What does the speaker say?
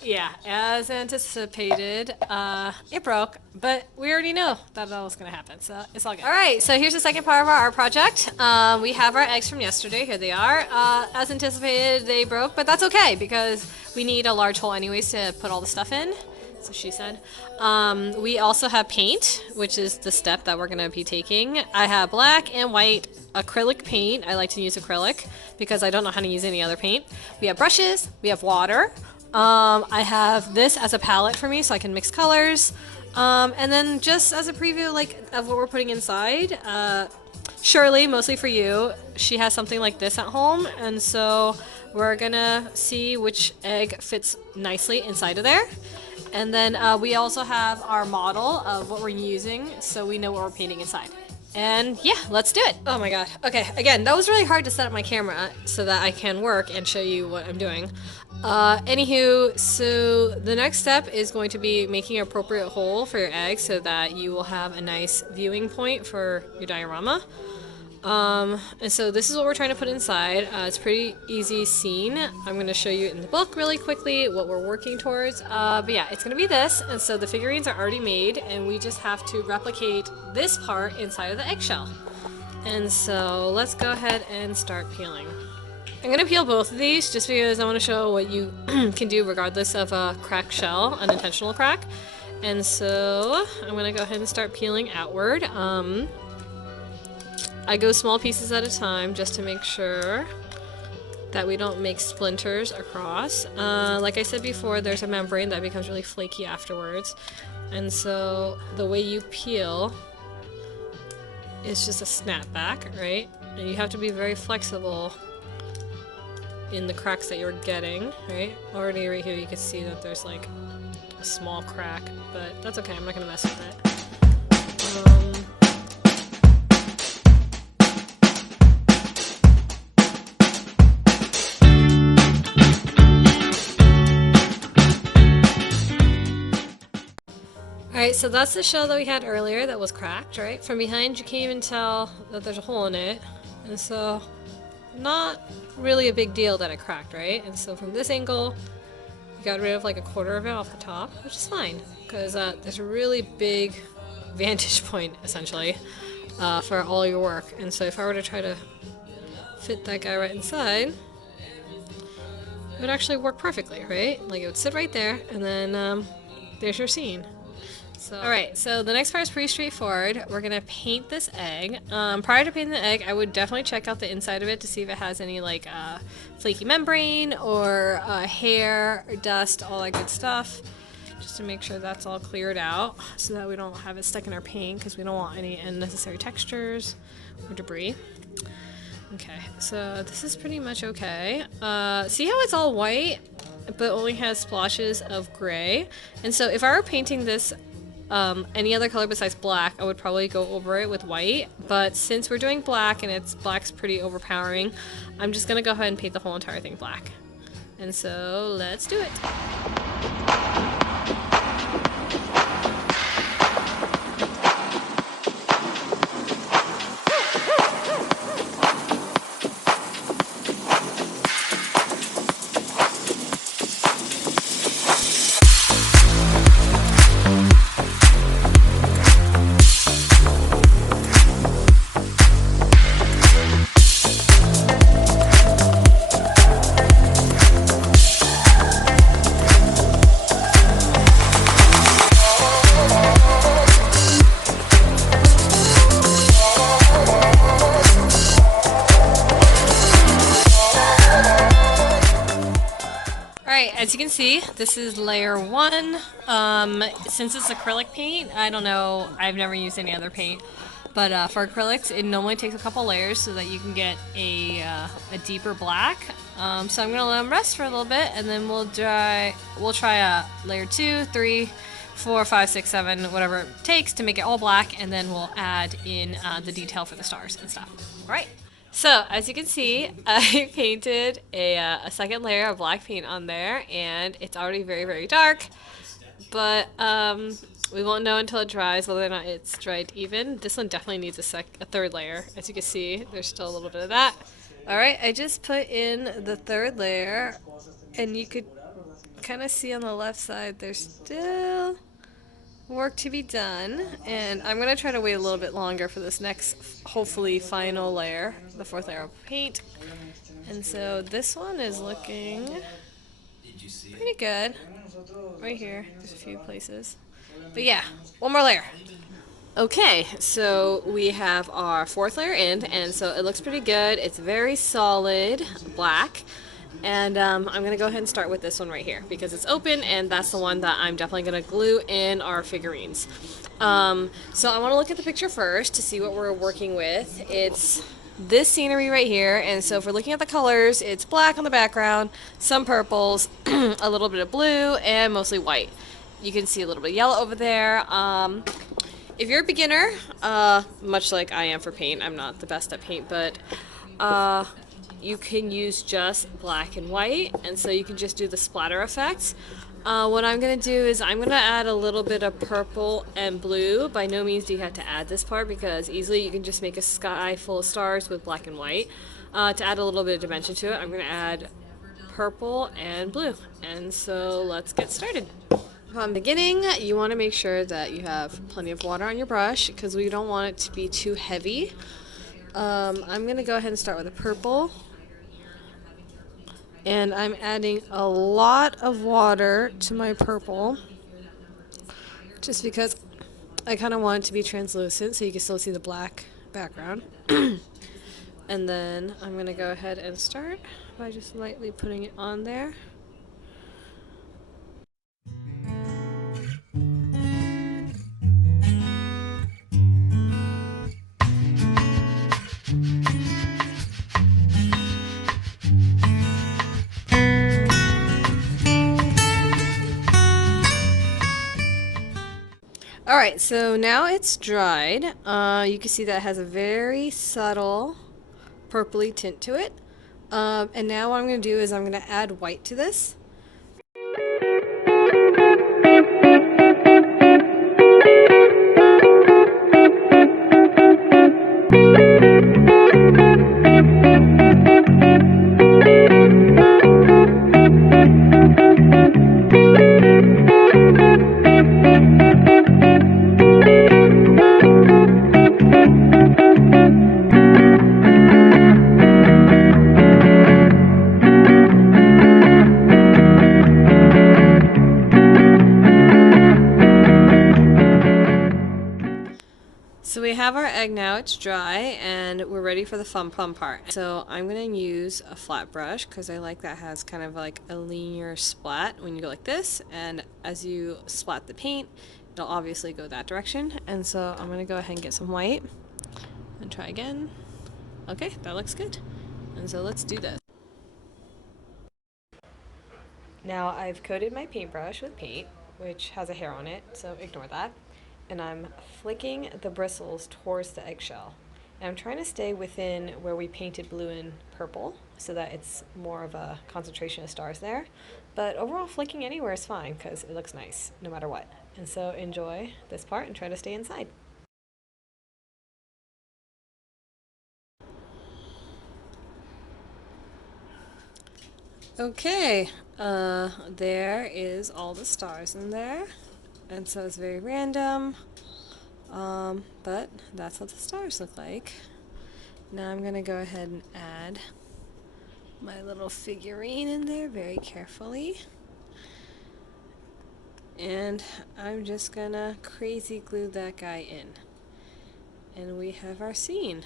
Yeah, as anticipated, it broke, but we already know that that was going to happen, so it's all good. All right, so here's the second part of our art project. We have our eggs from yesterday. Here they are. As anticipated, they broke, but that's okay because we need a large hole anyways to put all the stuff in. So she said. We also have paint, which is the step that we're going to be taking. I have black and white acrylic paint. I like to use acrylic because I don't know how to use any other paint. We have brushes. We have water. I have this as a palette for me so I can mix colors. And then just as a preview of what we're putting inside, Shirley, mostly for you, she has something like this at home, and so we're gonna see which egg fits nicely inside of there. And then we also have our model of what we're using so we know what we're painting inside. And yeah, let's do it. Oh my god. Okay, again, that was really hard to set up my camera so that I can work and show you what I'm doing. Anywho, so the next step is going to be making an appropriate hole for your egg so that you will have a nice viewing point for your diorama. And so this is what we're trying to put inside. It's pretty easy scene. I'm going to show you in the book really quickly what we're working towards. But yeah, it's going to be this. And so the figurines are already made and we just have to replicate this part inside of the eggshell. And so let's go ahead and start peeling. I'm going to peel both of these just because I want to show what you can do regardless of a cracked shell, unintentional crack. And so I'm going to go ahead and start peeling outward. I go small pieces at a time just to make sure that we don't make splinters across. Like I said before, there's a membrane that becomes really flaky afterwards. And so the way you peel is just a snapback, right? And you have to be very flexible in the cracks that you're getting, right? Already right here you can see that there's like a small crack, but that's okay, I'm not gonna mess with it. Alright, so that's the shell that we had earlier that was cracked, right? From behind you can't even tell that there's a hole in it. And so, not really a big deal that it cracked, right? And so from this angle, you got rid of like a quarter of it off the top, which is fine. Because there's a really big vantage point, essentially, for all your work. And so if I were to try to fit that guy right inside, it would actually work perfectly, right? Like it would sit right there, and then there's your scene. Alright, so the next part is pretty straightforward. We're going to paint this egg. Prior to painting the egg, I would definitely check out the inside of it to see if it has any like flaky membrane or hair or dust, all that good stuff. Just to make sure that's all cleared out so that we don't have it stuck in our paint because we don't want any unnecessary textures or debris. Okay, so this is pretty much okay. See how it's all white but only has splotches of gray? And so if I were painting this any other color besides black, I would probably go over it with white, but since we're doing black and black's pretty overpowering, I'm just gonna go ahead and paint the whole entire thing black. And so let's do it. As you can see, this is layer 1. Since it's acrylic paint, I don't know, I've never used any other paint, but for acrylics, it normally takes a couple layers so that you can get a deeper black. So I'm gonna let them rest for a little bit, and then we'll try layer 2, 3, 4, 5, 6, 7, whatever it takes to make it all black, and then we'll add in the detail for the stars and stuff. All right. So, as you can see, I painted a second layer of black paint on there, and it's already very, very dark, but we won't know until it dries whether or not it's dried even. This one definitely needs a third layer. As you can see, there's still a little bit of that. Alright, I just put in the third layer, and you could kind of see on the left side there's still work to be done, and I'm going to try to wait a little bit longer for this next, hopefully, final layer, the fourth layer of paint. And so this one is looking pretty good. Right here, there's a few places. But yeah, one more layer. Okay, so we have our fourth layer in, and so it looks pretty good. It's very solid black. And I'm going to go ahead and start with this one right here because it's open, and that's the one that I'm definitely going to glue in our figurines. So I want to look at the picture first to see what we're working with. It's this scenery right here, and so if we're looking at the colors, it's black on the background, some purples, a little bit of blue, and mostly white. You can see a little bit of yellow over there. If you're a beginner, much like I am for paint, I'm not the best at paint, but you can use just black and white, and so you can just do the splatter effects. What I'm going to do is I'm going to add a little bit of purple and blue. By no means do you have to add this part because easily you can just make a sky full of stars with black and white. To add a little bit of dimension to it, I'm going to add purple and blue. And so let's get started. From the beginning, you want to make sure that you have plenty of water on your brush because we don't want it to be too heavy. I'm going to go ahead and start with a purple. And I'm adding a lot of water to my purple just because I kind of want it to be translucent so you can still see the black background. And then I'm going to go ahead and start by just lightly putting it on there. Alright, so now it's dried. You can see that it has a very subtle purpley tint to it. And now what I'm going to do is I'm going to add white to this. So we have our egg now, it's dry, and we're ready for the fun part. So I'm going to use a flat brush because I like that has kind of like a linear splat when you go like this, and as you splat the paint, it'll obviously go that direction. And so I'm going to go ahead and get some white and try again. Okay, that looks good. And so let's do this. Now I've coated my paintbrush with paint, which has a hair on it, so ignore that. And I'm flicking the bristles towards the eggshell. And I'm trying to stay within where we painted blue and purple so that it's more of a concentration of stars there. But overall, flicking anywhere is fine because it looks nice no matter what. And so enjoy this part and try to stay inside. Okay, there is all the stars in there. And so it's very random, but that's what the stars look like. Now I'm going to go ahead and add my little figurine in there very carefully. And I'm just going to crazy glue that guy in. And we have our scene.